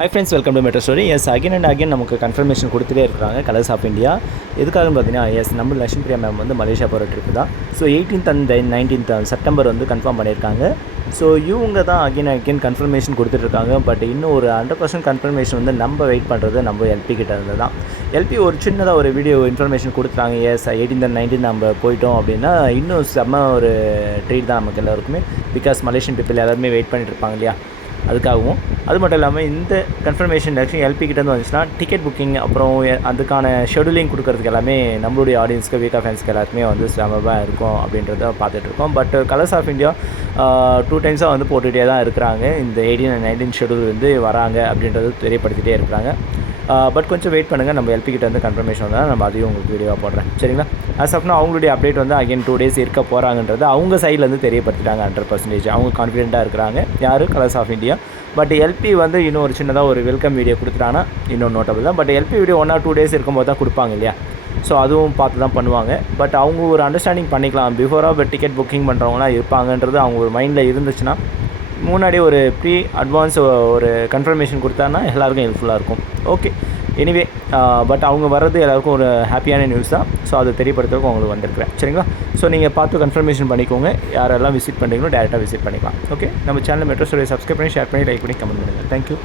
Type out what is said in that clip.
Hi friends welcome to metro story yes again and again நமக்கு confirmation கொடுத்துட்டே இருக்காங்க Colors of India எதுக்காகன்னு பார்த்தீங்கன்னா எஸ் நம்ம லட்சுமி பிரியா மேம் வந்து மலேசியா போகிற ட்ரிப் தான். So eighteenth and nineteenth September வந்து கன்ஃபார்ம் பண்ணியிருக்காங்க. ஸோ இவங்க தான் அகைன் அகைன் கன்ஃபர்மேஷன் கொடுத்துட்ருக்காங்க பட் இன்னும் ஒரு ஹண்ட்ரட் பர்சன்ட் கன்ஃபர்மேஷன் வந்து நம்ம வெயிட் பண்ணுறது நம்ம எல்பி கிட்ட இருந்து தான். எல்பி ஒரு சின்னதாக ஒரு வீடியோ இன்ஃபர்மேஷன் கொடுத்துறாங்க எஸ் எயிட்டீன் அண்ட் நைன்டீன் நம்ம போயிட்டோம் அப்படின்னா இன்னும் செம்ம ஒரு ட்ரீட் தான் நமக்கு எல்லாருக்குமே. பிகாஸ் மலேசியன் பீப்பிள் எல்லாருமே வெயிட் பண்ணிட்டு இருப்பாங்க இல்லையா? அதுக்காகவும். அது மட்டும் இல்லாமல் இந்த கன்ஃபர்மேஷன் ஆக்சுவலி எல்பி கிட்டேருந்து வந்துச்சுன்னா டிக்கெட் புக்கிங் அப்புறம் அதுக்கான ஷெடியூலிங் கொடுக்கறதுக்கு எல்லாமே நம்மளுடைய ஆடியன்ஸ்க்கு வீக்கா ஃபேன்ஸ்க்கு எல்லாருக்குமே வந்து சிரமமாக இருக்கும் அப்படின்றத பார்த்துட்ருக்கோம் but Colors of India two டைம்ஸாக வந்து போட்டுகிட்டே தான் இருக்கிறாங்க. இந்த எயிட்டீன் அண்ட் நைன்டீன் ஷெடியூல் வந்து வராங்க அப்படின்றது தெரியப்படுத்திகிட்டே இருக்கிறாங்க. பட் கொஞ்சம் வெயிட் பண்ணுங்கள் நம்ம எல்பி கிட்ட வந்து கன்ஃபர்மேஷன் வந்தால் நம்ம அதையும் உங்களுக்கு வீடியோவாக போடுறேன். சரிங்களா? அஸ் of அவங்களுடைய அப்டேட் வந்து அகைன் டூ டேஸ் இருக்க போகிறாங்கன்றது அவங்க சைட்லேருந்து தெரியப்படுத்திட்டாங்க ஹண்ட்ரட் பர்சன்டேஜ் அவங்க கான்ஃபிடென்ட்டாக இருக்கிறாங்க. யார்? Colors of India but LP வந்து இன்னும் ஒரு சின்னதாக ஒரு வெல்கம் வீடியோ கொடுத்துட்டாங்கன்னா இன்னும் நோட்டபிள் தான். But LP video one or two days இருக்கும்போது தான் கொடுப்பாங்க இல்லையா? ஸோ அதுவும் பார்த்து தான் பண்ணுவாங்க. பட் அவங்க ஒரு அண்டர்ஸ்டாண்டிங் பண்ணிக்கலாம். பிஃபோராக டிக்கெட் புக்கிங் பண்ணுறவங்களாம் இருப்பாங்கன்றது அவங்க ஒரு மைண்டில் இருந்துச்சுன்னா முன்னாடி ஒரு ப்ரீ அட்வான்ஸ் ஒரு கன்ஃபர்மேஷன் கொடுத்தான்னா எல்லாருக்கும் ஹெல்ப்ஃபுல்லாக இருக்கும். ஓகே எனிவே பட் அவங்க வர்றது எல்லாருக்கும் ஒரு ஹாப்பியான நியூஸ் தான். ஸோ அதை தெரியப்படுத்துறதுக்கு உங்களுக்கு வந்திருக்கிறேன். சரிங்களா? ஸோ நீங்கள் பார்த்து கன்ஃபர்மேஷன் பண்ணிக்கோங்க. யாரெல்லாம் விசிட் பண்ணுறீங்களோ டேரெக்டாக விசிட் பண்ணிக்கலாம். ஓகே நம்ம சேனல் மெட்ரோ ஸ்டோரியை சப்ஸ்கிரைப் பண்ணி ஷேர் பண்ணி லைக் பண்ணி கமெண்ட் பண்ணுங்கள் தேங்க்யூ